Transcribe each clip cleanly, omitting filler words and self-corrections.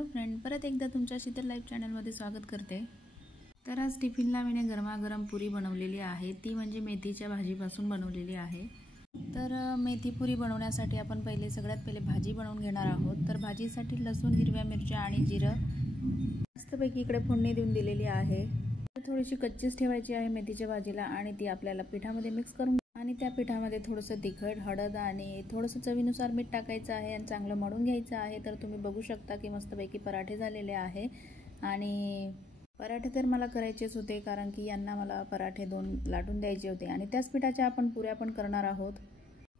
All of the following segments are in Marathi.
हॅलो फ्रेंड, परत एकदा तुमच्या शीतल लाईफ चॅनलमध्ये स्वागत करते। तर आज टिफिनला मी गरमागरम पुरी बनवलेली आहे, ती म्हणजे मेथीच्या भाजीपासून बनवलेली आहे। तर मेथी पुरी बनवण्यासाठी आपण सगळ्यात पहिले भाजी बनवून घेणार आहोत। तर भाजीसाठी लसूण, हिरव्या मिरच्या आणि जिरं मस्तपैकी इकडे फोडणी देऊन दिलेली आहे। थोडीशी कच्चीच ठेवायची आहे मेथीच्या भाजीला आणि ती आपल्याला पिठामध्ये मिक्स करून आणि त्या पिठामध्ये थोडंसं तिखट, हळद आणि थोडंसं चवीनुसार मीठ टाकायचं आहे आणि चांगलं मळून घ्यायचं आहे। तर तुम्ही बघू शकता की मस्तपैकी पराठे झालेले आहे आणि पराठे तर मला करायचेच होते कारण की यांना मला पराठे 2 लाटून द्यायचे होते आणि त्याच पिठाच्या आपण पुऱ्या पण करणार आहोत।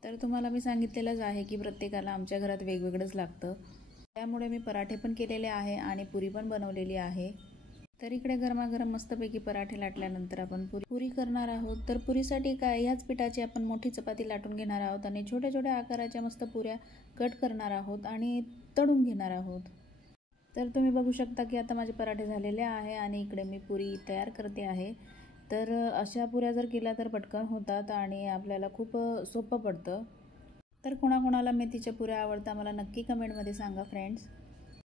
तर तुम्हाला मी सांगितलेलंच आहे की प्रत्येकाला आमच्या घरात वेगवेगळंच लागतं, त्यामुळे मी पराठे पण केलेले आहे आणि पुरी पण बनवलेली आहे। तर इकडे गरमागरम मस्तपैकी पराठे लाटल्यानंतर आपण पुरी करणार आहोत। तर पुरीसाठी काय ह्याच पिठाची आपण मोठी चपाती लाटून घेणार आहोत आणि छोट्या छोट्या आकाराच्या मस्त पुऱ्या कट करणार आहोत आणि तळून घेणार आहोत। तर तुम्ही बघू शकता की आता माझे पराठे झालेले आहे आणि इकडे मी पुरी तयार करते आहे। तर अशा पुऱ्या जर केल्या तर पटकन होतात आणि आपल्याला खूप सोपं पडतं। तर कोणाकोणाला मेथीच्या पुऱ्या आवडतात मला नक्की कमेंटमध्ये सांगा फ्रेंड्स,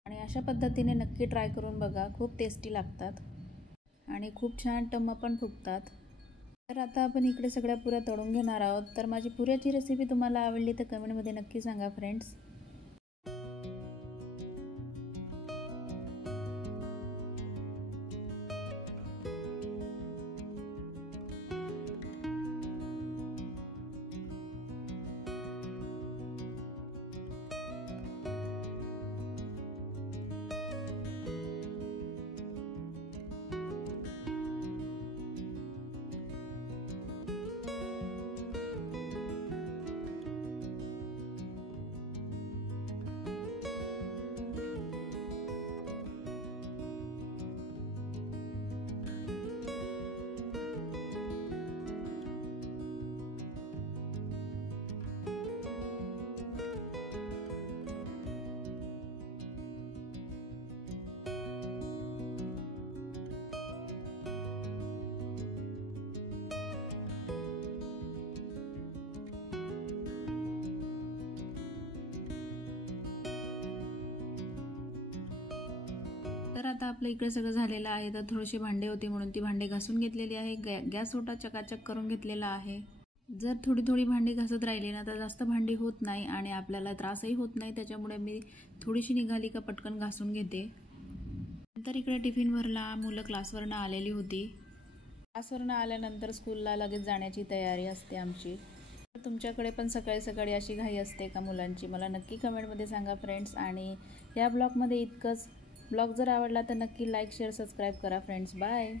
आणि अशा पद्धतीने नक्की ट्राय करून बघा, खूप टेस्टी लागतात आणि खूप छान टम्म पण फुगतात। तर आता आपण इकडे सगळ्या पुऱ्या तळून घेणार आहोत। तर माझी पुऱ्याची रेसिपी तुम्हाला आवडली तर कमेंटमध्ये नक्की सांगा फ्रेंड्स। तर आता आपलं इकडे सगळं झालेलं आहे। तर थोडीशी भांडे होती म्हणून ती भांडे घासून घेतलेली आहे। गॅस ओटा चकाचक करून घेतलेला आहे। जर थोडी थोडी भांडी घासत राहिली ना तर जास्त भांडी होत नाही आणि आपल्याला त्रासही होत नाही, त्याच्यामुळे मी थोडीशी निघाली का पटकन घासून घेते। नंतर इकडे टिफिन भरला, मुलं क्लासवरनं आलेली होती। क्लासवरनं आल्यानंतर स्कूलला लगेच जाण्याची तयारी असते आमची। तुमच्याकडे पण सकाळी सकाळी अशी घाई असते का मुलांची, मला नक्की कमेंटमध्ये सांगा फ्रेंड्स। आणि या ब्लॉगमध्ये इतकंच। ब्लॉग जर आवडला तर नक्की लाईक, शेअर, सबस्क्राईब करा फ्रेंड्स। बाय।